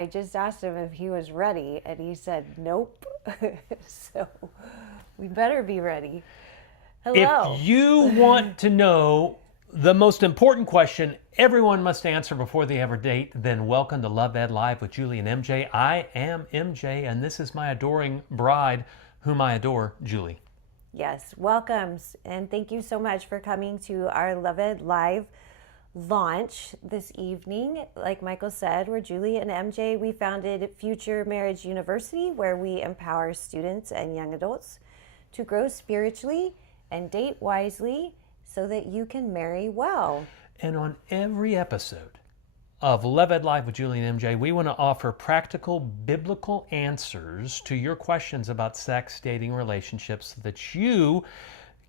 I just asked him if he was ready, and he said nope. So we better be ready. Hello. If you want to know the most important question everyone must answer before they ever date, then welcome to Love Ed Live with Julie and MJ. I am MJ, and this is my adoring bride, whom I adore, Julie. Yes, welcome, and thank you so much for coming to our Love Ed Live launch this evening. Like Michael said, we're Julie and MJ. We founded Future Marriage University, where we empower students and young adults to grow spiritually and date wisely so that you can marry well. And on every episode of Love Ed Live with Julie and MJ, we want to offer practical biblical answers to your questions about sex, dating, relationships so that you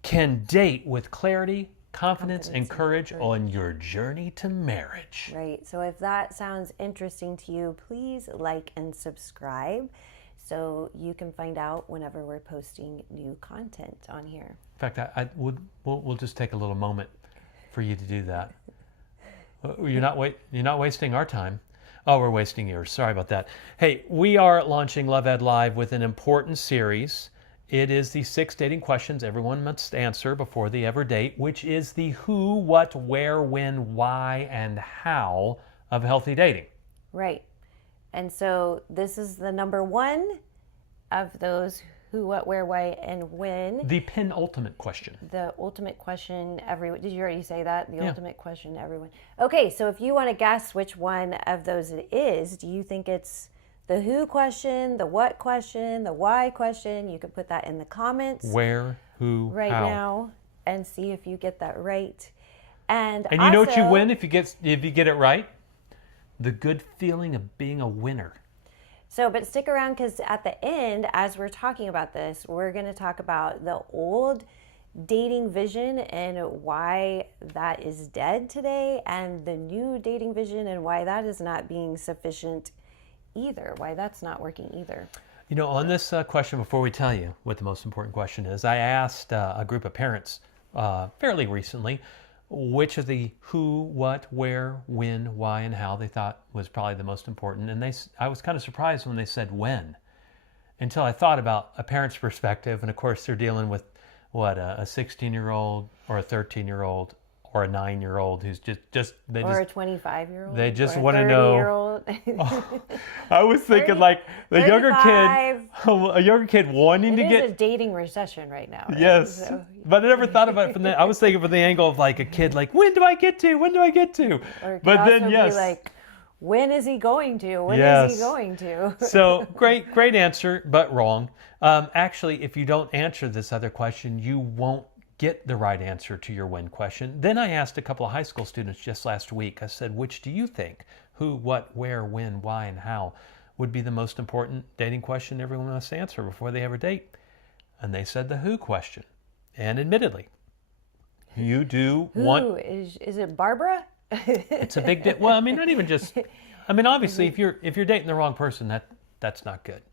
can date with clarity, confidence and courage on your journey to marriage. Right. So if that sounds interesting to you, please like and subscribe so you can find out whenever we're posting new content on here. In fact, we'll just take a little moment for you to do that. You're not wasting our time. Oh, we're wasting yours. Sorry about that. Hey, we are launching Love Ed Live with an important series. It is the 6 dating questions everyone must answer before they ever date, which is the who, what, where, when, why, and how of healthy dating. Right. And so this is the number 1 of those who, what, where, why, and when. The penultimate question. The ultimate question everyone. Did you already say that? The ultimate question everyone. Okay, so if you want to guess which one of those it is, do you think it's the who question, the what question, the why question? You could put that in the comments. Where, who, right how. now, and see if you get that right. And you know what you win if you get it right? The good feeling of being a winner. So, but stick around because at the end, as we're talking about this, we're going to talk about the old dating vision and why that is dead today, and the new dating vision and why that is not being sufficient either, why that's not working either. You know, on this question, before we tell you what the most important question is, I asked a group of parents fairly recently which of the who, what, where, when, why, and how they thought was probably the most important. And I was kind of surprised when they said when, until I thought about a parent's perspective. And of course, they're dealing with what, a 16-year-old or a 13-year-old or a 9-year-old who's a 25-year-old. They just want to know. I was thinking like a younger kid wanting to get. It is a dating recession right now. Right? Yes, so, but I never thought about it from that. I was thinking from the angle of like a kid, like when do I get to? When do I get to? Or it could also be like, when is he going to? When is he going to? So great answer, but wrong. Actually, if you don't answer this other question, you won't get the right answer to your when question. Then I asked a couple of high school students just last week. I said, which do you think? Who, what, where, when, why, and how would be the most important dating question everyone must answer before they ever date? And they said the who question. And admittedly, you do want... Is it Barbara? It's a big... Well, I mean, not even just... I mean, obviously, if you're dating the wrong person, that's not good.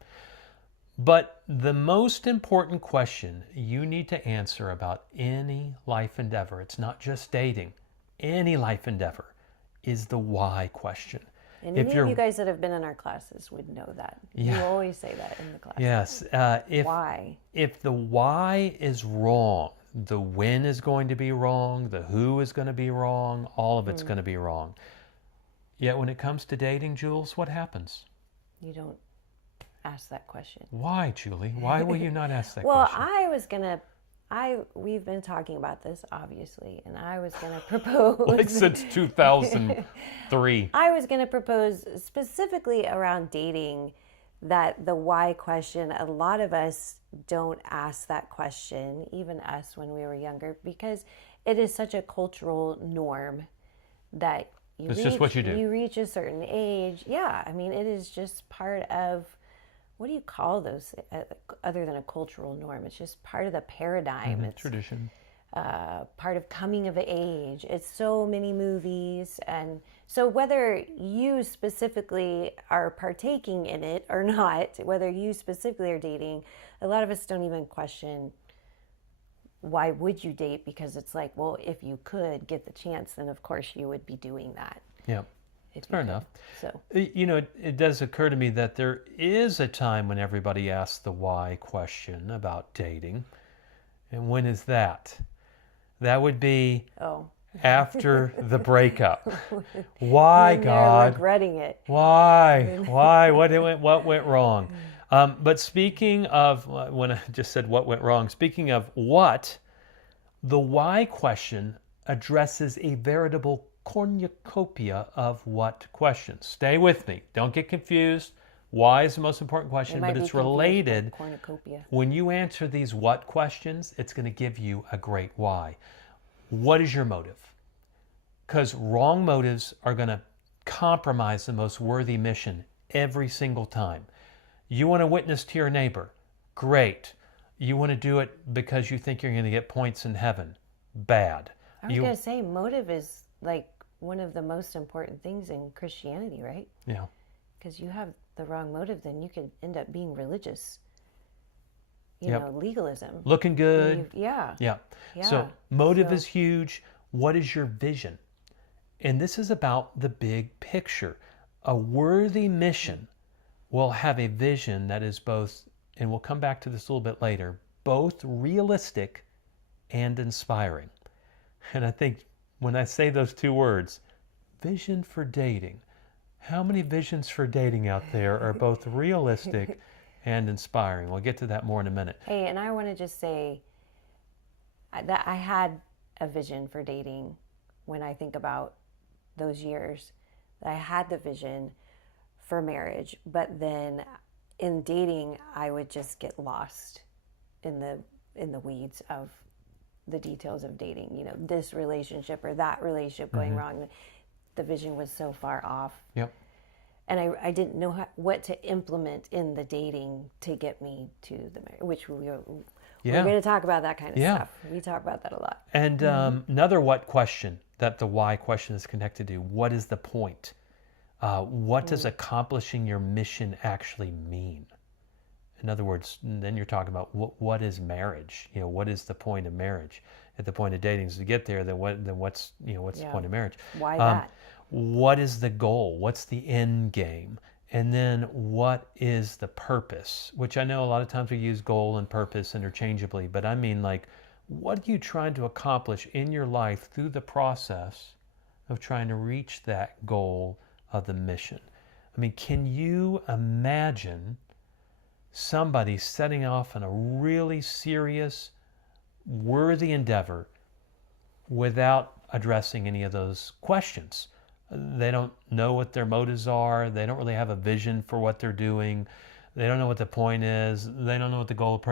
But the most important question you need to answer about any life endeavor, it's not just dating, any life endeavor, is the why question. And any of you guys that have been in our classes would know that. You always say that in the class. Yes. Why? If the why is wrong, the when is going to be wrong, the who is going to be wrong, all of it's going to be wrong. Yet when it comes to dating, Jules, what happens? You don't ask that question. Why, Julie? Why will you not ask that question? We've been talking about this, obviously, and I was going to propose... like since 2003. I was going to propose specifically around dating that the why question, a lot of us don't ask that question, even us when we were younger, because it is such a cultural norm that just what you do. You reach a certain age. Yeah, I mean, it is just part of... What do you call those other than a cultural norm? It's just part of the paradigm. It's tradition. Part of coming of age. It's so many movies. And so whether you specifically are partaking in it or not, whether you specifically are dating, a lot of us don't even question why would you date? Because it's like, well, if you could get the chance, then of course you would be doing that. Yeah. Fair enough. So, it does occur to me that there is a time when everybody asks the why question about dating. And when is that? That would be after the breakup. Why, when God? they're regretting it. Why? Why? What went wrong? But speaking of, when I just said what went wrong, speaking of what, the why question addresses a veritable cornucopia of what questions. Stay with me. Don't get confused. Why is the most important question, but it's related. Cornucopia. When you answer these what questions, it's going to give you a great why. What is your motive? Because wrong motives are going to compromise the most worthy mission every single time. You want to witness to your neighbor? Great. You want to do it because you think you're going to get points in heaven? Bad. I was going to say, motive is like one of the most important things in Christianity, right? Yeah. Because you have the wrong motive, then you could end up being religious. Legalism. Looking good. Yeah. So motive is huge. What is your vision? And this is about the big picture. A worthy mission will have a vision that is both, and we'll come back to this a little bit later, both realistic and inspiring. And I think when I say those two words, vision for dating, how many visions for dating out there are both realistic and inspiring? We'll get to that more in a minute. Hey, and I want to just say that I had a vision for dating when I think about those years. I had the vision for marriage, but then in dating, I would just get lost in the weeds of the details of dating. This relationship or that relationship going wrong. The vision was so far off. Yep. And I didn't know what to implement in the dating to get me to the marriage, which we're going to talk about that kind of stuff. We talk about that a lot. And another what question that the why question is connected to. What is the point? What does accomplishing your mission actually mean? In other words, then you're talking about what is marriage? What is the point of marriage? At the point of dating is to get there, then what's the point of marriage? Why that? What is the goal? What's the end game? And then what is the purpose? Which I know a lot of times we use goal and purpose interchangeably, but I mean, like, what are you trying to accomplish in your life through the process of trying to reach that goal of the mission? I mean, can you imagine somebody setting off on a really serious, worthy endeavor without addressing any of those questions? They don't know what their motives are. They don't really have a vision for what they're doing. They don't know what the point is. They don't know what the goal of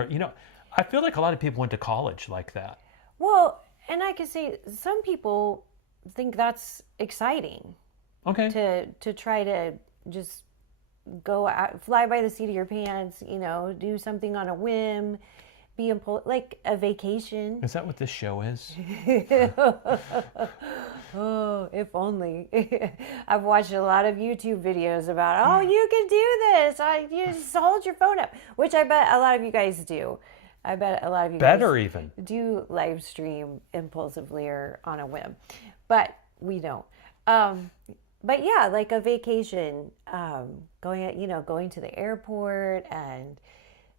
I feel like a lot of people went to college like that. Well, and I could say some people think that's exciting. Okay. To try to just go out, fly by the seat of your pants, do something on a whim, be like a vacation. Is that what this show is? Oh, if only. I've watched a lot of YouTube videos about, you can do this. You just hold your phone up, which I bet a lot of you guys do. I bet a lot of you Better guys even do live stream impulsively or on a whim, but we don't. But yeah, like a vacation, going to the airport and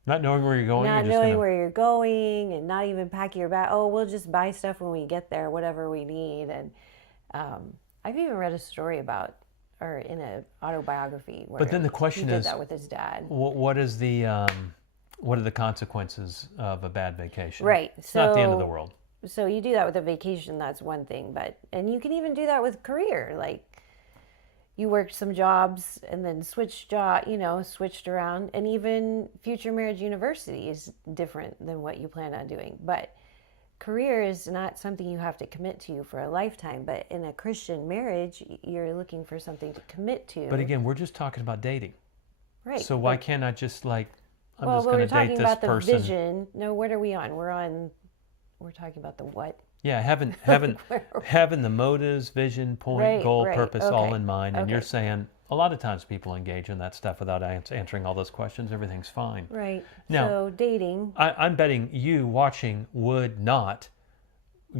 not knowing where you're going. Not knowing where you're going and not even packing your bag. Oh, we'll just buy stuff when we get there, whatever we need. And I've even read a story about, or in an autobiography, where but then the question he did that with his dad. What are the consequences of a bad vacation? Right. It's not the end of the world. So you do that with a vacation, that's one thing. And you can even do that with career. Like, you worked some jobs and then switched around. And even future marriage university is different than what you plan on doing. But career is not something you have to commit to for a lifetime. But in a Christian marriage, you're looking for something to commit to. But again, we're just talking about dating. Right. So why can't I just just going to date this person? We're talking about the vision. No, what are we on? We're talking about the what? Yeah, having the motives, vision, point, goal, purpose all in mind. And you're saying a lot of times people engage in that stuff without answering all those questions. Everything's fine. Right. Now, so dating. I'm betting you watching would not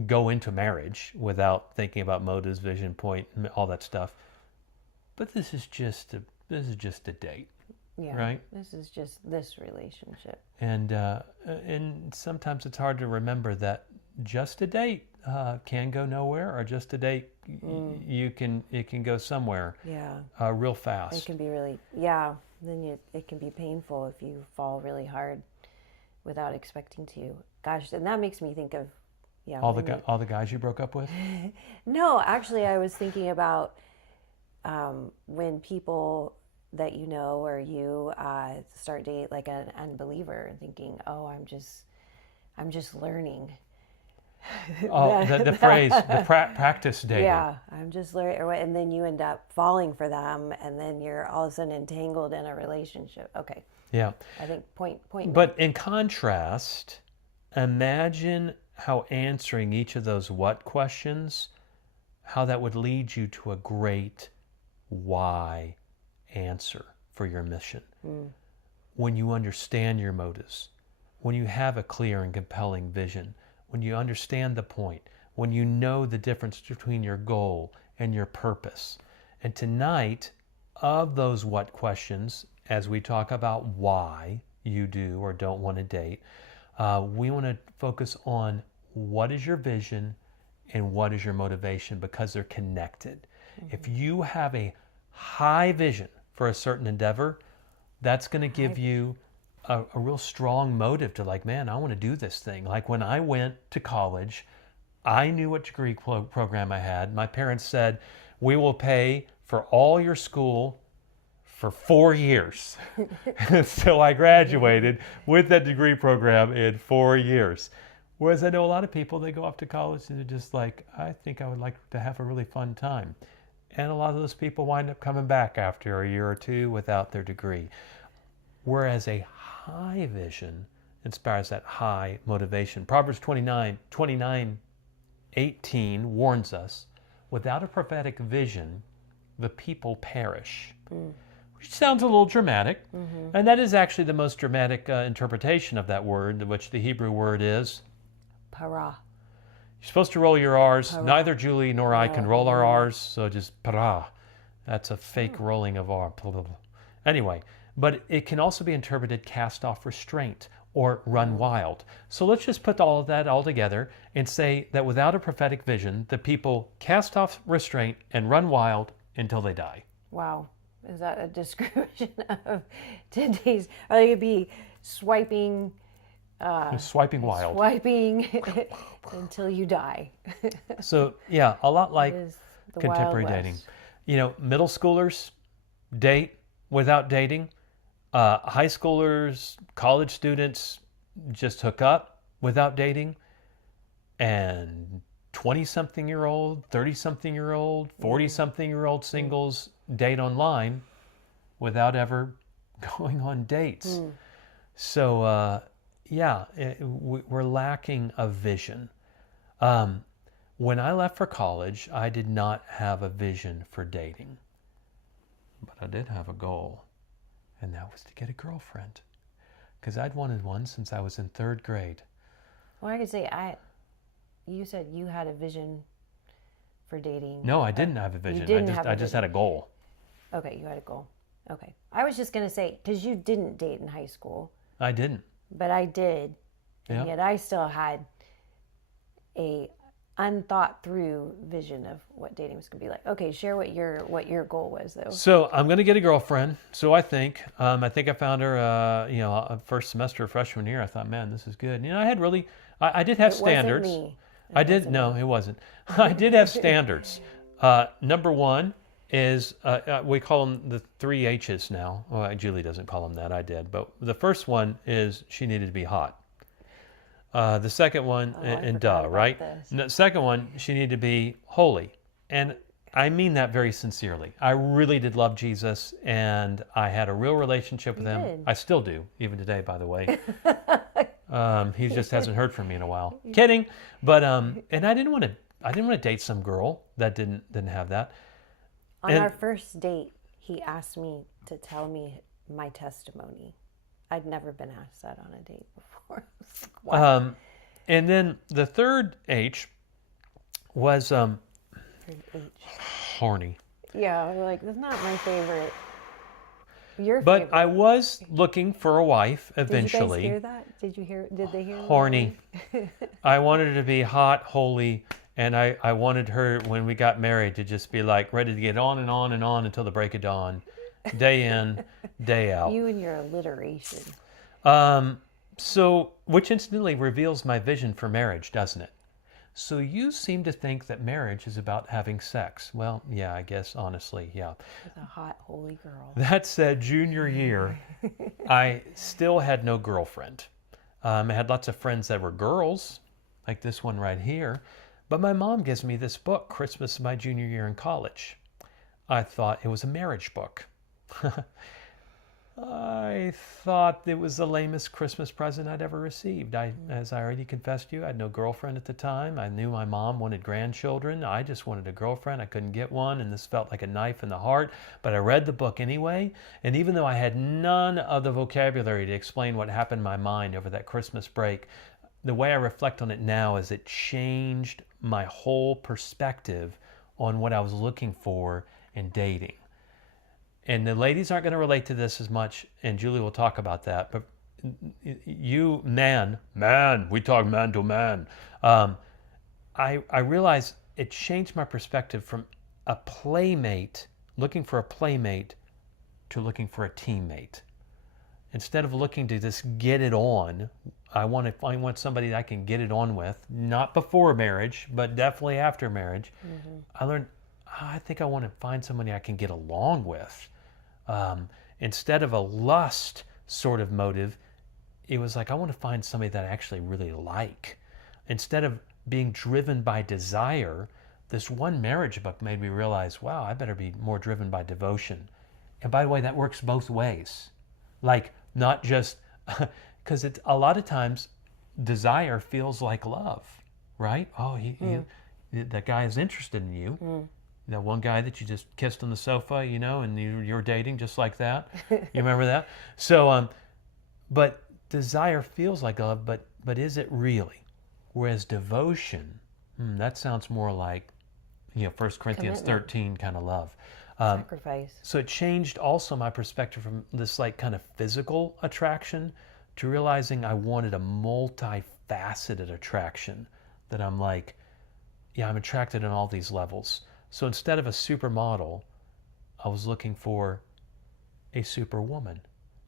go into marriage without thinking about motives, vision, point, all that stuff. but this is just a date, Yeah. right? This is just this relationship. And sometimes it's hard to remember that just a date can go nowhere, or just a date it can go somewhere. Yeah. Real fast. It can be really, yeah. Then it can be painful if you fall really hard without expecting to. Gosh, and that makes me think of, yeah. All the guys you broke up with? No, actually, I was thinking about when people that you know or you start date like an unbeliever and thinking, oh, I'm just learning. Oh, the phrase, the practice dating. Yeah, I'm just learning, and then you end up falling for them, and then you're all of a sudden entangled in a relationship. Okay. Yeah. I think point. But in contrast, imagine how answering each of those what questions, how that would lead you to a great why answer for your mission. When you understand your motives, when you have a clear and compelling vision, when you understand the point, when you know the difference between your goal and your purpose. And tonight, of those what questions, as we talk about why you do or don't want to date, we want to focus on what is your vision and what is your motivation, because they're connected. If you have a high vision for a certain endeavor, that's going to give you a real strong motive to, like, man, I want to do this thing. Like when I went to college, I knew what degree program I had. My parents said, we will pay for all your school for 4 years. So I graduated with that degree program in 4 years. Whereas I know a lot of people, they go off to college and they're just like, I think I would like to have a really fun time. And a lot of those people wind up coming back after a year or two without their degree. Whereas a high vision inspires that high motivation. Proverbs 29:18 warns us, without a prophetic vision, the people perish. Which sounds a little dramatic. And that is actually the most dramatic interpretation of that word, which the Hebrew word is Para. You're supposed to roll your R's. Para. Neither Julie nor I can roll our R's, so just para. That's a fake rolling of R. Anyway, but it can also be interpreted cast off restraint or run wild. So let's just put all of that all together and say that without a prophetic vision, the people cast off restraint and run wild until they die. Wow. Is that a description of today's? Or they could be swiping. Swiping wild. Swiping until you die. So yeah, a lot like Is the contemporary Wild dating. West. You know, middle schoolers date without dating. High schoolers, college students just hook up without dating. And 20-something-year-old, 30-something-year-old, 40-something-year-old singles date online without ever going on dates. So, we're lacking a vision. When I left for college, I did not have a vision for dating. But I did have a goal, and that was to get a girlfriend. Because I'd wanted one since I was in 3rd grade. Well, I could say you said you had a vision for dating. No, I didn't have a vision. I just had a goal. Okay, you had a goal. Okay. I was just going to say, because you didn't date in high school. I didn't. But I did. Yeah. And yet I still had a unthought through vision of what dating was going to be like. Okay, share what your goal was, though. So I'm going to get a girlfriend. So I think I found her, first semester of freshman year. I thought, man, this is good. You know, I did have standards. Wasn't me. It wasn't. I did have standards. Number one is, we call them the 3 H's now. Well, Julie doesn't call them that, I did. But the first one is she needed to be hot. The second one, right? The second one, she needed to be holy. And I mean that very sincerely. I really did love Jesus, and I had a real relationship with him. did. I still do, even today, by the way. He just hasn't heard from me in a while. Kidding. But and I didn't want to date some girl that didn't have that. On our first date, he asked me to tell me my testimony. I'd never been asked that on a date before. Wow. And then the third H was horny. Yeah, like, that's not my favorite. Your But favorite. I was looking for a wife Did you guys eventually. hear that? Did they hear Horny. me? I wanted her to be hot, holy, and I wanted her, when we got married, to just be like ready to get on and on and on until the break of dawn, day in, day out. You and your alliteration. So, which incidentally reveals my vision for marriage, doesn't it? So you seem to think that marriage is about having sex. Well, yeah, I guess, honestly, yeah. With a hot, holy girl. That said, junior year, I still had no girlfriend. I had lots of friends that were girls, like this one right here. But my mom gives me this book, Christmas of my junior year in college. I thought it was a marriage book. I thought it was the lamest Christmas present I'd ever received. As I already confessed to you, I had no girlfriend at the time. I knew my mom wanted grandchildren. I just wanted a girlfriend. I couldn't get one, and this felt like a knife in the heart. But I read the book anyway, and even though I had none of the vocabulary to explain what happened in my mind over that Christmas break, the way I reflect on it now is it changed my whole perspective on what I was looking for in dating. And the ladies aren't going to relate to this as much, and Julie will talk about that. But you, man, we talk man to man. I realize it changed my perspective from a playmate, looking for a playmate, to looking for a teammate. Instead of looking to just get it on, I want somebody that I can get it on with, not before marriage, but definitely after marriage. Mm-hmm. I learned, I think I want to find somebody I can get along with. Instead of a lust sort of motive, it was like, I want to find somebody that I actually really like. Instead of being driven by desire, this one marriage book made me realize, wow, I better be more driven by devotion. And by the way, that works both ways. Like, not just, because it's a lot of times desire feels like love, right? Oh, that guy is interested in you. Mm. That one guy that you just kissed on the sofa, and you're dating just like that. You remember that? So, but desire feels like love, but is it really? Whereas devotion, that sounds more like, 1 Corinthians 13 kind of love. Sacrifice. So it changed also my perspective from this like kind of physical attraction to realizing I wanted a multifaceted attraction, that I'm like, I'm attracted on all these levels. So instead of a supermodel, I was looking for a superwoman.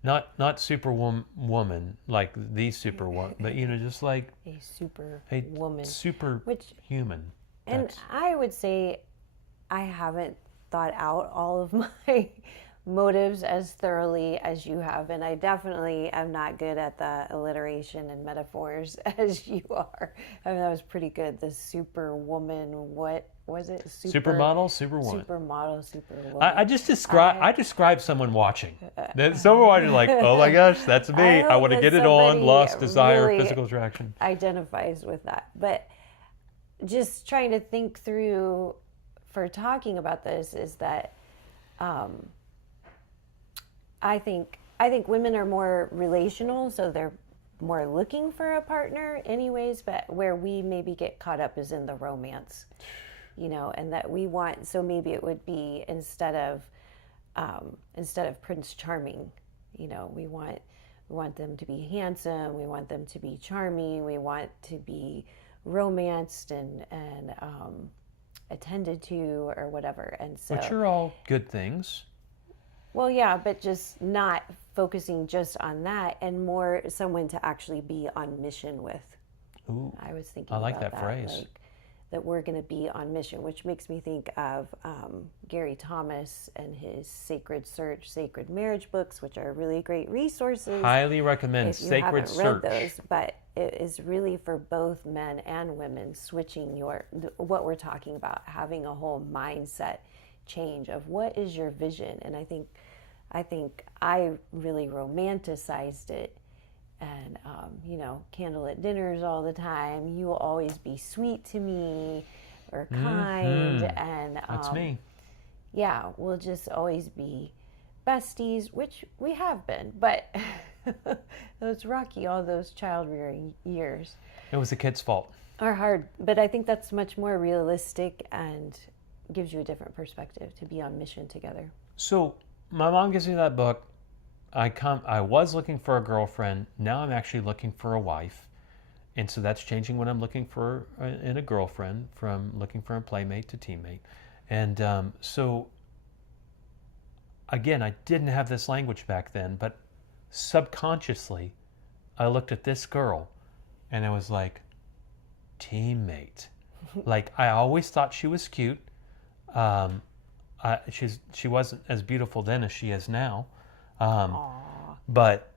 Not superwoman like the superwoman, but just like a superwoman, superhuman. And I would say I haven't thought out all of my motives as thoroughly as you have, and I definitely am not good at the alliteration and metaphors as you are. I mean, that was pretty good. The superwoman, what was it? Supermodel, superwoman. Supermodel, superwoman. I describe someone watching. Someone watching, like, oh my gosh, that's me. I want to get it on. Lust, desire, really physical attraction. Identifies with that, but just trying to think through for talking about this is that. I think women are more relational, so they're more looking for a partner anyways, but where we maybe get caught up is in the romance, and that we want, so maybe it would be instead of Prince Charming, we want them to be handsome, we want them to be charming, we want to be romanced and attended to or whatever. And so, which are all good things. Well, yeah, but just not focusing just on that, and more someone to actually be on mission with. Ooh, I was thinking I like about that phrase. like, that we're going to be on mission, which makes me think of Gary Thomas and his Sacred Search, Sacred Marriage books, which are really great resources. Highly recommend if you Sacred haven't Search. Read those, but it is really for both men and women, switching what we're talking about, having a whole mindset change of what is your vision. And I think I really romanticized it, and candlelit dinners all the time. You will always be sweet to me or kind, and that's me. Yeah, we'll just always be besties, which we have been, but those rocky, all those child rearing years. It was the kid's fault. Are hard, but I think that's much more realistic and gives you a different perspective to be on mission together. So my mom gives me that book. I was looking for a girlfriend. Now I'm actually looking for a wife. And so that's changing what I'm looking for in a girlfriend, from looking for a playmate to teammate. And so, again, I didn't have this language back then, but subconsciously, I looked at this girl and I was like, teammate. Like, I always thought she was cute. She wasn't as beautiful then as she is now. But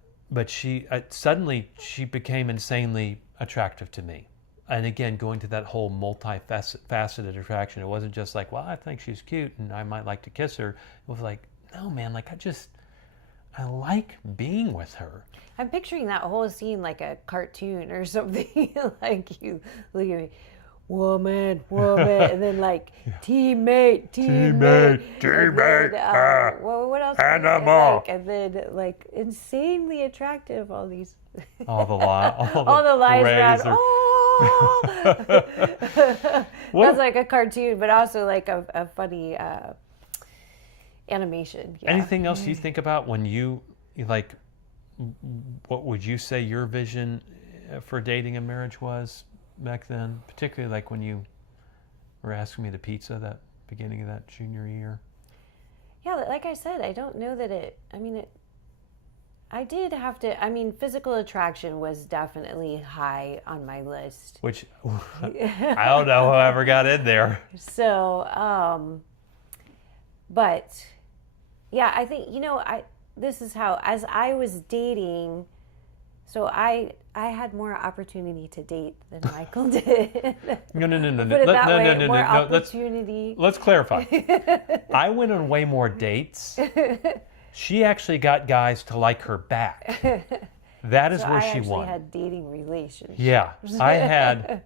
she suddenly she became insanely attractive to me. And again, going to that whole multifaceted attraction, it wasn't just like, well, I think she's cute and I might like to kiss her. It was like, no, man, like I like being with her. I'm picturing that whole scene like a cartoon or something. Like, you look at me, woman, and then like teammate. Well, what else? Animal. Like, and then like insanely attractive. All the lines around. are... That's like a cartoon, but also like a funny animation. Yeah. Anything else you think about when you like? What would you say your vision for dating and marriage was back then? Particularly like when you were asking me the pizza that beginning of that junior year. Yeah, like I said, I don't know that I did have to, physical attraction was definitely high on my list. Which, I don't know who ever got in there. So, but, yeah, I think, this is how, as I was dating, so I had more opportunity to date than Michael did. No. Put it that way, more opportunity. Let's clarify. I went on way more dates. She actually got guys to like her back. That is so where I she won. I had dating relationships. Yeah, I had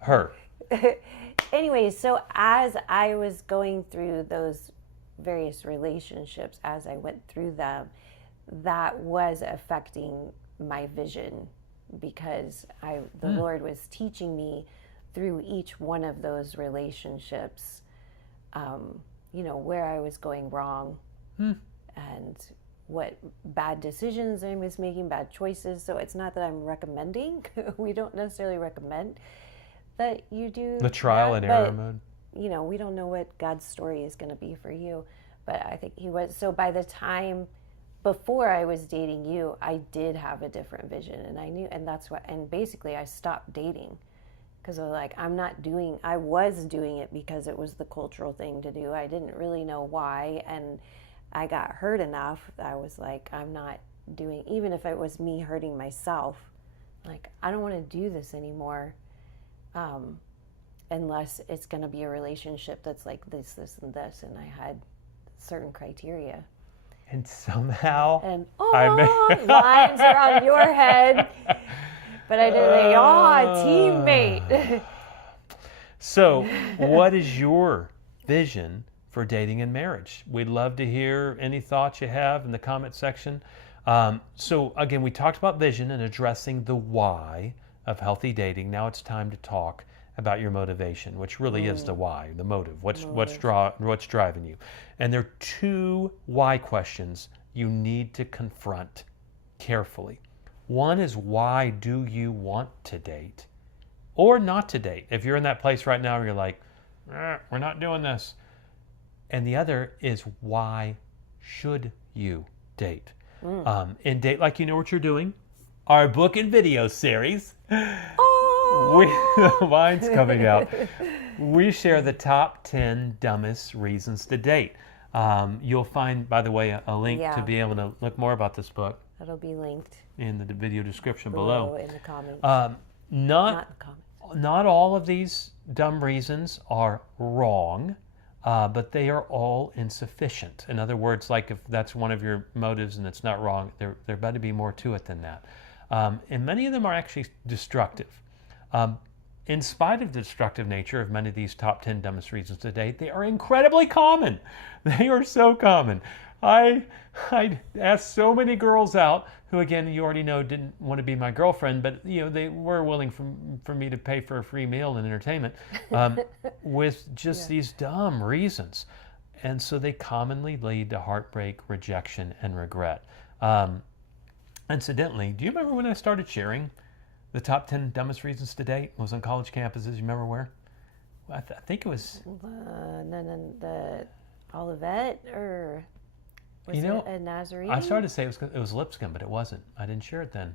her. Anyway, so as I was going through those various relationships, as I went through them, that was affecting my vision, because the Lord was teaching me through each one of those relationships, where I was going wrong. And what bad decisions I was making, bad choices. So it's not that I'm recommending. We don't necessarily recommend that you do the trial and error mode. We don't know what God's story is going to be for you. But I think he was. So by the time before I was dating you, I did have a different vision. And I knew, and that's what, and basically I stopped dating. Because I was like, I was doing it because it was the cultural thing to do. I didn't really know why. And I got hurt enough. I was like, I'm not doing, even if it was me hurting myself, like, I don't want to do this anymore, unless it's going to be a relationship that's like this, and this. And I had certain criteria. And somehow... And, lines are on your head. But I didn't say, teammate. So, what is your vision for dating and marriage? We'd love to hear any thoughts you have in the comment section. So again, we talked about vision and addressing the why of healthy dating. Now it's time to talk about your motivation, which really is the why, the motive. What's driving you? And there are two why questions you need to confront carefully. One is, why do you want to date or not to date? If you're in that place right now where you're like, we're not doing this. And the other is, why should you date? In Date Like You Know What You're Doing, our book and video series, mine's coming out. We share the top 10 dumbest reasons to date. You'll find, by the way, a link to be able to look more about this book. That'll be linked in the video description below. In the comments. Not the comments. Not all of these dumb reasons are wrong. But they are all insufficient. In other words, like if that's one of your motives and it's not wrong, there better be more to it than that. And many of them are actually destructive. In spite of the destructive nature of many of these top 10 dumbest reasons to date, they are incredibly common. They are so common. I asked so many girls out who, again, you already know didn't want to be my girlfriend, but they were willing for me to pay for a free meal and entertainment, with just these dumb reasons. And so they commonly lead to heartbreak, rejection, and regret. Incidentally, do you remember when I started sharing the top 10 dumbest reasons to date? It was on college campuses. You remember where? I think it was... the Olivet, or was it a Nazarene? I started to say it was Lipscomb, but it wasn't. I didn't share it then.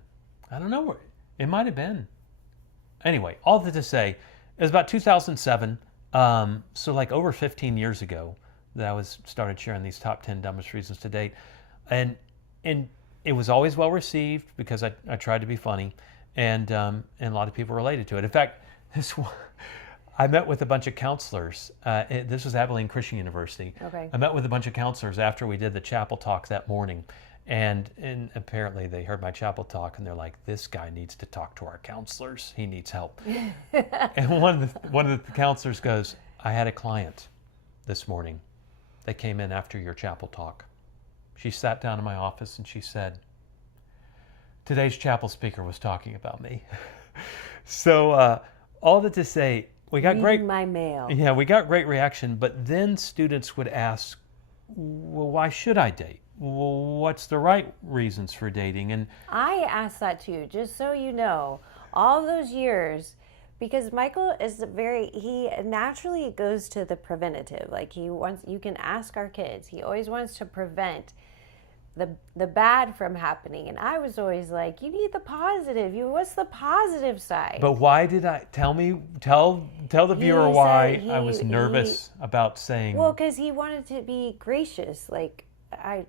I don't know where. It might have been. Anyway, all that to say, it was about 2007, so like over 15 years ago that I started sharing these top 10 dumbest reasons to date. And it was always well received because I tried to be funny, and a lot of people related to it. In fact, I met with a bunch of counselors. This was Abilene Christian University. Okay. I met with a bunch of counselors after we did the chapel talk that morning. And apparently they heard my chapel talk and they're like, this guy needs to talk to our counselors. He needs help. And one of the counselors goes, I had a client this morning. They came in after your chapel talk. She sat down in my office and she said, today's chapel speaker was talking about me. So all that to say, we got my mail. Yeah, we got great reaction, but then students would ask, well, why should I date? Well, what's the right reasons for dating? And I asked that too, just so you know, all those years, because Michael is he naturally goes to the preventative. Like you can ask our kids, he always wants to prevent the bad from happening. And I was always like, you need the positive. What's the positive side? But why did tell the viewer why I was nervous about saying. Well, because he wanted to be gracious. Like, I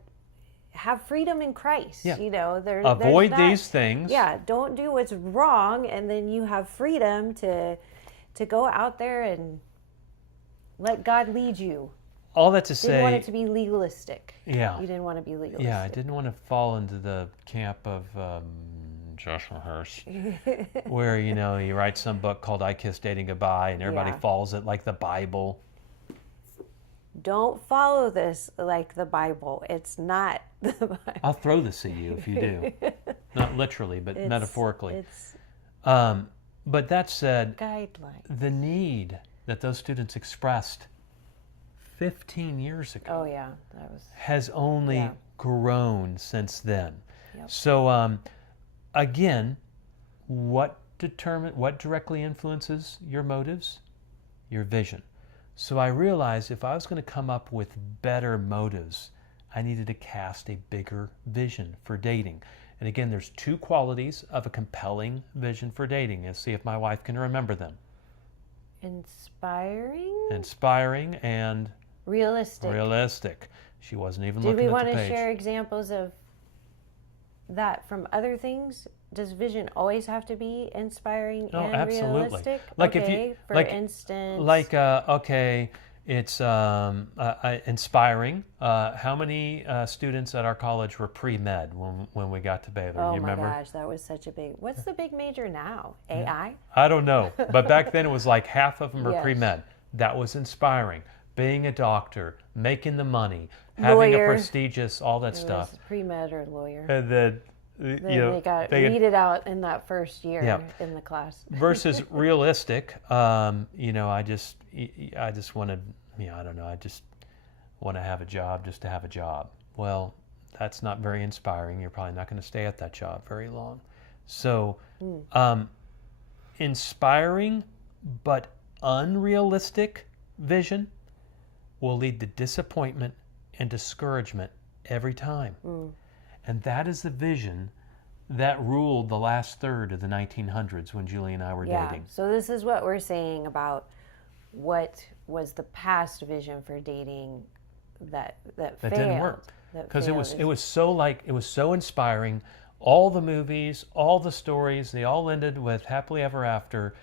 have freedom in Christ. Yeah. Avoid these things. Yeah, don't do what's wrong, and then you have freedom to go out there and let God lead you. All that to say... You didn't want it to be legalistic. Yeah. You didn't want to be legalistic. Yeah, I didn't want to fall into the camp of Joshua Hirsch, where, you write some book called I Kissed Dating Goodbye, and everybody follows it like the Bible. Don't follow this like the Bible. It's not the Bible. I'll throw this at you if you do. Not literally, but metaphorically. But that said, guideline. The need that those students expressed 15 years ago has only grown since then. Yep. So again, what directly influences your motives? Your vision. So I realized if I was going to come up with better motives, I needed to cast a bigger vision for dating. And again, there's two qualities of a compelling vision for dating. Let's see if my wife can remember them. Inspiring and realistic. She wasn't even looking at the page. Do we want to share examples of that from other things? Does vision always have to be inspiring and absolutely. Realistic? Like for instance, it's inspiring. How many students at our college were pre-med when we got to Baylor? Oh, you remember? My gosh, that was such a big... What's the big major now? AI? I don't know, but back then it was like half of them were pre-med. That was inspiring. Being a doctor, making the money, having a prestigious, all that stuff. Pre-med or lawyer. And then they got weeded out in that first year in the class. Versus realistic, I just wanted, I don't know, I just want to have a job just to have a job. Well, that's not very inspiring. You're probably not going to stay at that job very long. So, inspiring but unrealistic vision will lead to disappointment and discouragement every time. And that is the vision that ruled the last third of the 1900s when Julie and I were dating. So this is what we're saying about what was the past vision for dating that failed. Didn't work. Because it was so inspiring. All the movies, all the stories, they all ended with happily ever after,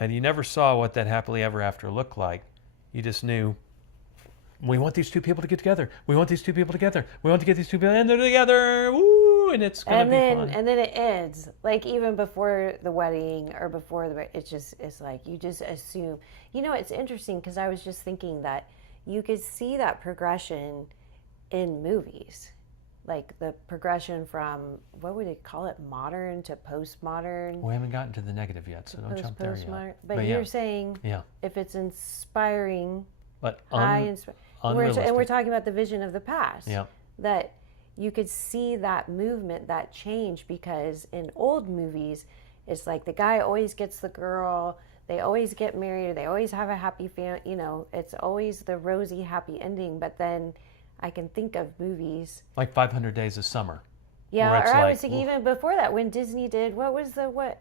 and you never saw what that happily ever after looked like. You just knew, we want these two people to get together. We want these two people together. We want to get these two people, and they're together. Woo! And it's going to be fun. And then it ends. Like even before the wedding or before it's like you just assume. It's interesting because I was just thinking that you could see that progression in movies. Like the progression from, what would they call it, modern to postmodern? We haven't gotten to the negative yet, so don't jump there yet. But you're saying if it's inspiring, but unrealistic. And we're talking about the vision of the past. Yeah. That you could see that movement, that change, because in old movies, it's like the guy always gets the girl, they always get married, they always have a happy family, it's always the rosy, happy ending. But then I can think of movies like 500 Days of Summer. Yeah, or I was thinking even before that when Disney did,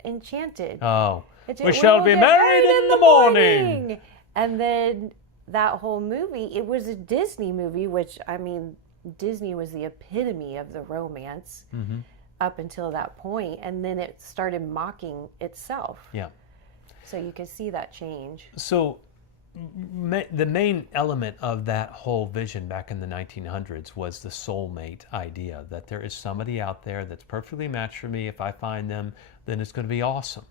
Enchanted. Oh, we shall be married in the morning. And then that whole movie, it was a Disney movie, which, I mean, Disney was the epitome of the romance up until that point. And then it started mocking itself. Yeah. So you could see that change. So the main element of that whole vision back in the 1900s was the soulmate idea, that there is somebody out there that's perfectly matched for me. If I find them, then it's going to be awesome.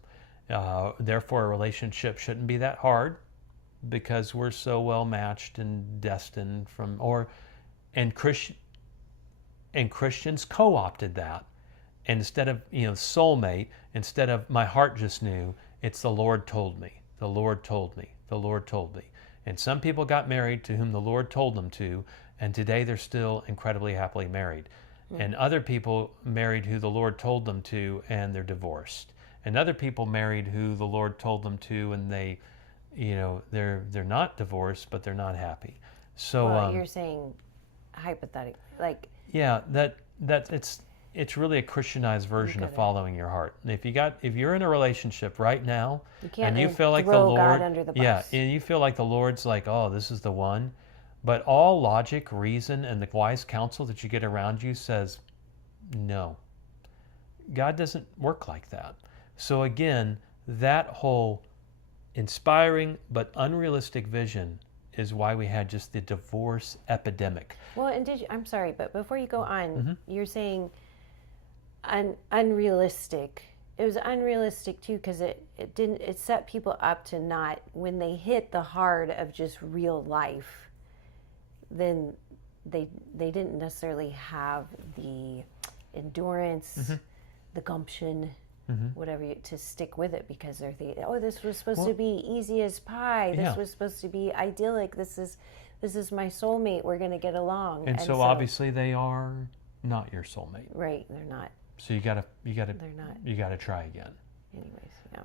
Therefore, a relationship shouldn't be that hard because we're so well matched and destined from, and Christians co-opted that. And instead of, soulmate, instead of my heart just knew, it's the Lord told me, the Lord told me. The Lord told me. And some people got married to whom the Lord told them to, and today they're still incredibly happily married. And other people married who the Lord told them to, and they're divorced. And other people married who the Lord told them to, and they, they're not divorced, but they're not happy. So you're saying hypothetically, like that it's really a Christianized version of following your heart. And if you're in a relationship right now, and you feel like the Lord, God under the bus. and you feel like the Lord's like, oh, this is the one, but all logic, reason, and the wise counsel that you get around you says, no, God doesn't work like that. So again, that whole inspiring but unrealistic vision is why we had just the divorce epidemic. Well, and I'm sorry, but before you go on, you're saying unrealistic. It was unrealistic too because it set people up to not, when they hit the hard of just real life, then they didn't necessarily have the endurance, the gumption, whatever, to stick with it, because they're thinking, oh, this was supposed to be easy as pie. This was supposed to be idyllic. This is my soulmate. We're going to get along. And so obviously they are not your soulmate. Right, they're not. So you gotta they're not. Try again. Anyways, yeah.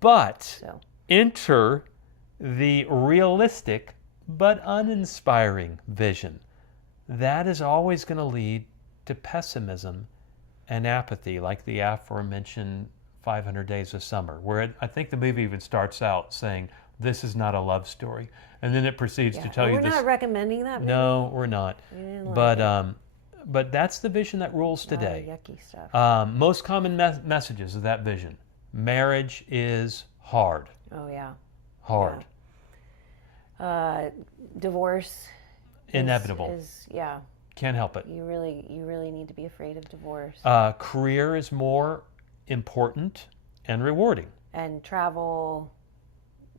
But enter the realistic but uninspiring vision. That is always going to lead to pessimism and apathy, like the aforementioned 500 Days of Summer, where I think the movie even starts out saying, this is not a love story. And then it proceeds to tell you this. We're not recommending that movie. No, we're not. But that's the vision that rules today. Yucky stuff. Most common messages of that vision. Marriage is hard. Oh, yeah. Hard. Yeah. Divorce. Inevitable. Can't help it. You really need to be afraid of divorce. Career is more important and rewarding. And travel,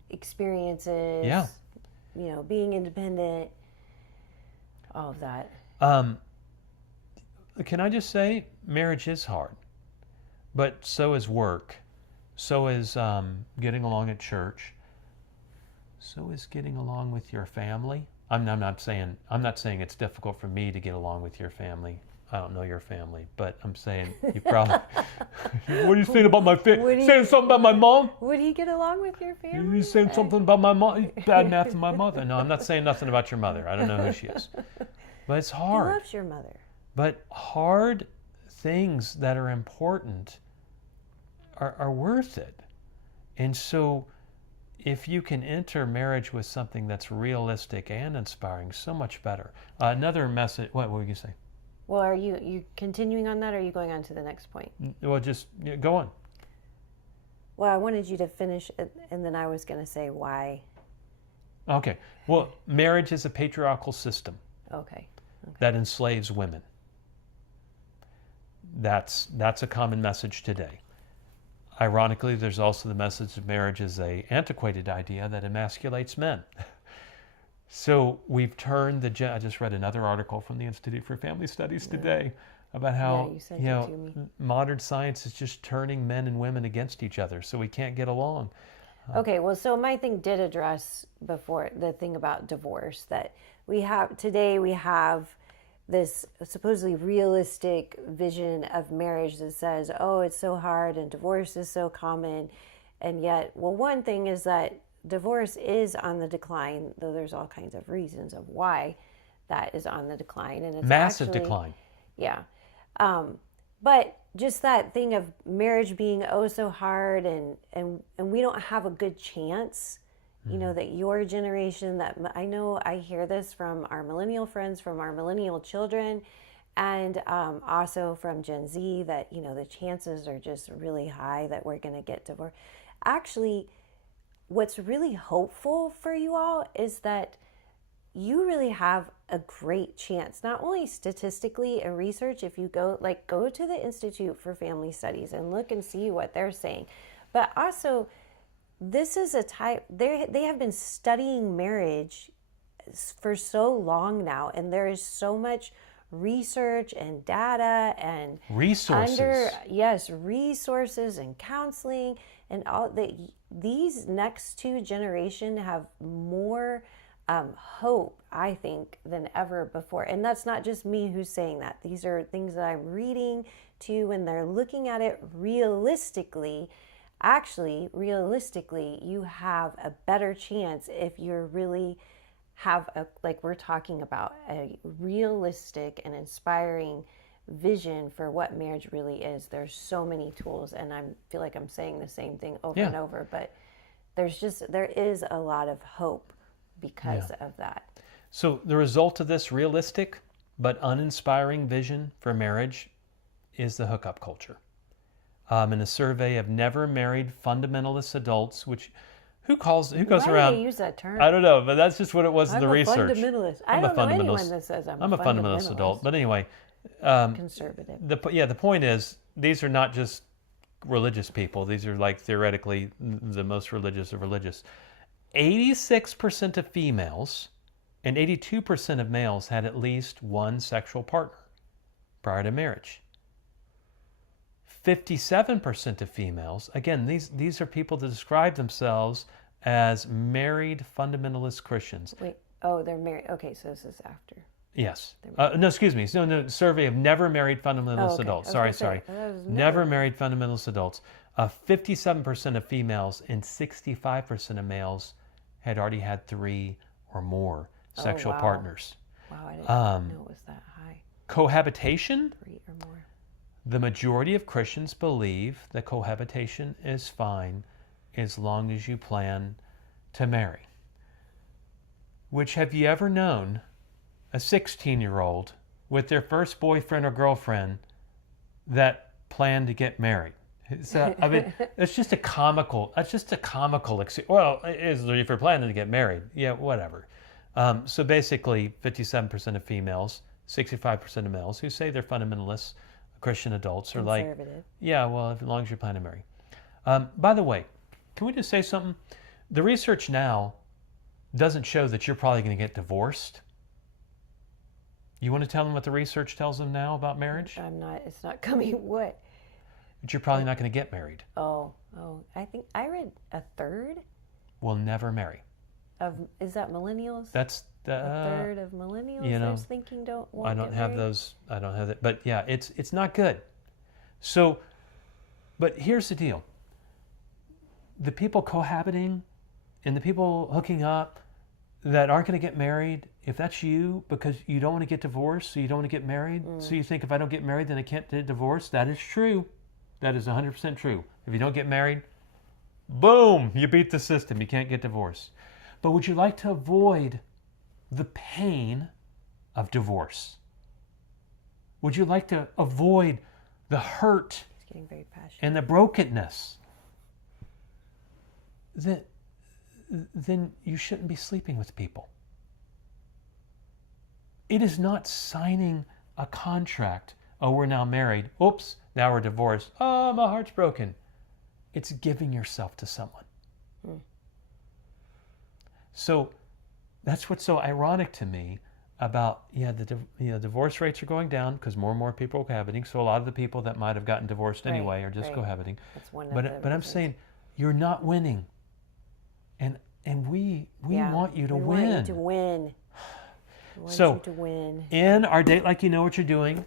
experiences. Yeah. Being independent. All of that. Can I just say, marriage is hard, but so is work, so is getting along at church, so is getting along with your family. I'm not saying it's difficult for me to get along with your family. I don't know your family, but I'm saying you probably. What are you saying about my family? Saying something about my mom? Would he get along with your family? You saying something about my mom? Bad math to my mother. No, I'm not saying nothing about your mother. I don't know who she is, but it's hard. He loves your mother. But hard things that are important are worth it. And so if you can enter marriage with something that's realistic and inspiring, so much better. Another message, what were you going to say? Well, are you continuing on that, or are you going on to the next point? Well, just go on. Well, I wanted you to finish, and then I was going to say why. Okay. Well, marriage is a patriarchal system. Okay. That enslaves women. That's a common message today. Ironically, there's also the message of marriage as an antiquated idea that emasculates men. So we've turned I just read another article from the Institute for Family Studies today about how you sent it to me. modern science is just turning men and women against each other, so we can't get along. Okay, well, so my thing did address before the thing about divorce, that we have this supposedly realistic vision of marriage that says, oh, it's so hard and divorce is so common. And yet, well, one thing is that divorce is on the decline, though there's all kinds of reasons of why that is on the decline. And it's Massive actually, decline. Yeah. But just that thing of marriage being oh so hard, and we don't have a good chance, you know, that your generation, that I know I hear this from our millennial friends, from our millennial children, and also from Gen Z, that, you know, the chances are just really high that we're going to get divorced. Actually, what's really hopeful for you all is that you really have a great chance, not only statistically and research, if you go to the Institute for Family Studies and look and see what they're saying, but also this is a type, they have been studying marriage for so long now, and there is so much research and data and resources and counseling and all that. These next two generations have more hope, I think, than ever before. And that's not just me who's saying that. These are things that I'm reading too, and they're looking at it realistically. Actually, realistically, you have a better chance if you're really have a, like we're talking about, a realistic and inspiring vision for what marriage really is. There's so many tools, and I feel like I'm saying the same thing over and over, but there is a lot of hope because of that. So the result of this realistic but uninspiring vision for marriage is the hookup culture. In a survey of never married fundamentalist adults, who goes Why around? do they use that term? I don't know, but that's just what it was in the research. Fundamentalist. I'm I a don't know fundamentalist. anyone that says I'm a a fundamentalist adult. But anyway, conservative. The point is, these are not just religious people. These are like theoretically the most religious of religious. 86% of females and 82% of males had at least one sexual partner prior to marriage. 57% of females, again, these are people that describe themselves as married fundamentalist Christians. Wait, oh, they're married. Okay, so this is after. Yes. No, excuse me. No, survey of never married fundamentalist adults. Sorry. Never married fundamentalist adults. 57% of females and 65% of males had already had 3 or more sexual partners. Wow, I didn't know it was that high. Cohabitation? 3 or more. The majority of Christians believe that cohabitation is fine as long as you plan to marry. Which, have you ever known a 16-year-old with their first boyfriend or girlfriend that planned to get married? So, I mean, it's just a comical. Well, if you're planning to get married, yeah, whatever. So basically, 57% of females, 65% of males who say they're fundamentalists, Christian adults, are like, yeah, well, as long as you're planning to marry. By the way, can we just say something? The research now doesn't show that you're probably going to get divorced. You want to tell them what the research tells them now about marriage? I'm not. It's not coming. What? But you're probably not going to get married. Oh. I think I read a third. Will never marry. Is that millennials? That's a third of millennials. You know, I was thinking don't want. I don't have those. I don't have that. But yeah, it's not good. So, but here's the deal. The people cohabiting and the people hooking up that aren't going to get married, if that's you because you don't want to get divorced, so you don't want to get married, so you think if I don't get married, then I can't get divorced, that is true. That is 100% true. If you don't get married, boom, you beat the system. You can't get divorced. But would you like to avoid the pain of divorce? Would you like to avoid the hurt getting very passionate. And the brokenness? Then you shouldn't be sleeping with people. It is not signing a contract. Oh, we're now married. Oops, now we're divorced. Oh, my heart's broken. It's giving yourself to someone. So that's what's so ironic to me about divorce rates are going down because more and more people are cohabiting. So a lot of the people that might have gotten divorced anyway are just cohabiting. That's one of but the but I'm reasons. saying you're not winning, and we want you to we win. Want you to win. We want So you to win. in our Date Like You Know What You're Doing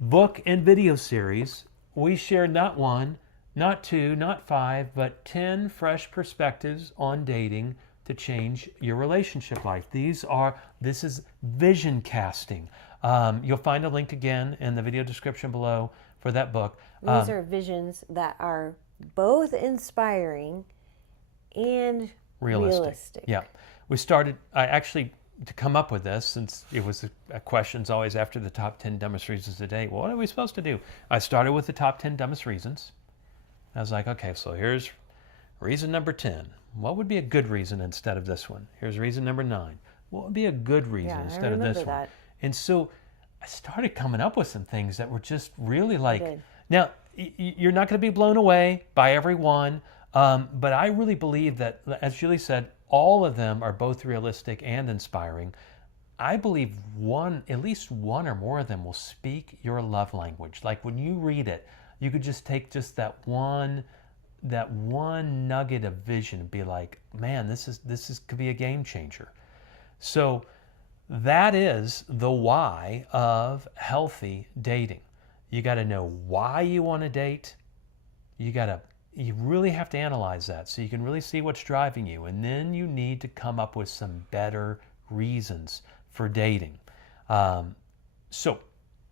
book and video series, we share not one, not two, not five, but 10 fresh perspectives on dating to change your relationship life. This is vision casting. You'll find a link again in the video description below for that book. These are visions that are both inspiring and realistic. Yeah. I actually, to come up with this, since it was a questions always after the top 10 dumbest reasons a day, well, what are we supposed to do? I started with the top 10 dumbest reasons. I was like, okay, so here's reason number 10. What would be a good reason instead of this one? Here's reason number 9. What would be a good reason instead of this one? And so I started coming up with some things that were just really like, now, you're not going to be blown away by every one, but I really believe that, as Julie said, all of them are both realistic and inspiring. I believe at least one or more of them will speak your love language. Like when you read it, you could just take just that one nugget of vision and be like, man, this could be a game changer. So that is the why of healthy dating. You got to know why you want to date. You really have to analyze that so you can really see what's driving you. And then you need to come up with some better reasons for dating. So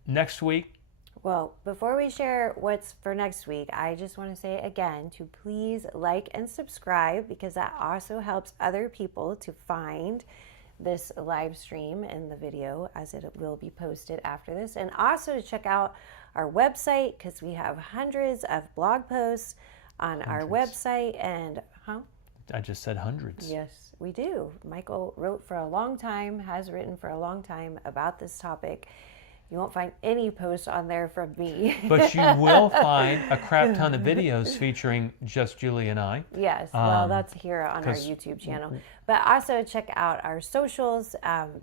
next week. Well, before we share what's for next week, I just want to say again to please like and subscribe, because that also helps other people to find this live stream and the video as it will be posted after this. And also to check out our website, because we have hundreds of blog posts on our website. And I just said hundreds. Yes, we do. Michael has written for a long time about this topic. You won't find any posts on there from me. But you will find a crap ton of videos featuring just Julie and I. Yes, well, that's here on our YouTube channel. But also check out our socials,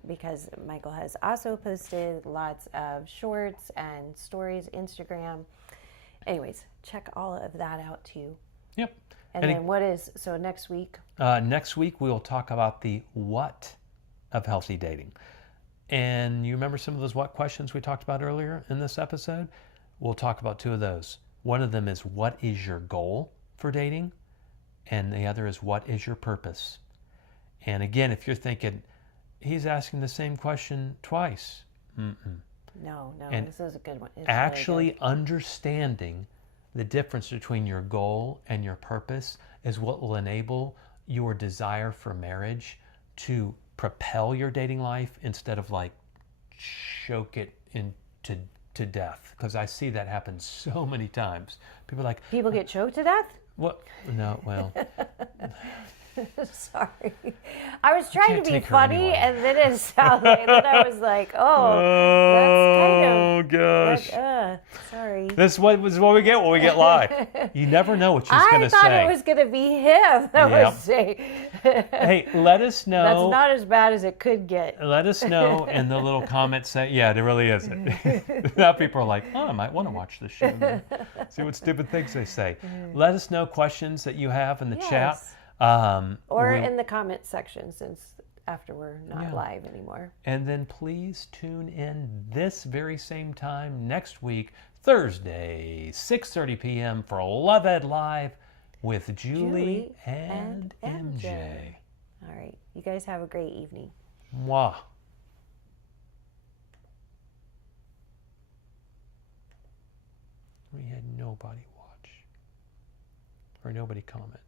because Michael has also posted lots of shorts and stories, Instagram. Anyways, check all of that out too. Yep. And then so next week? Next week we will talk about the what of healthy dating. And you remember some of those what questions we talked about earlier in this episode? We'll talk about 2 of those. One of them is, what is your goal for dating? And the other is, what is your purpose? And again, if you're thinking, he's asking the same question twice. No, and this is a good one. It's actually really good. Understanding the difference between your goal and your purpose is what will enable your desire for marriage to propel your dating life instead of like choke it into death. Because I see that happen so many times. People get choked to death? What? No, well. Sorry. I was trying to be funny, anyway. and then it sounded like, then I was like, that's kind of. Gosh. Sorry. This is what we get when we get live. You never know what she's going to say. I thought it was going to be him that was saying. Hey, let us know. That's not as bad as it could get. Let us know in the little comments. Yeah, it really isn't. Now people are like, I might want to watch this show now. See what stupid things they say. Let us know questions that you have in the chat. Or in the comment section, since after we're not live anymore. And then please tune in this very same time next week, Thursday, 6:30 p.m. for Love Ed Live with Julie and MJ. All right. You guys have a great evening. Mwah. We had nobody watch or nobody comment.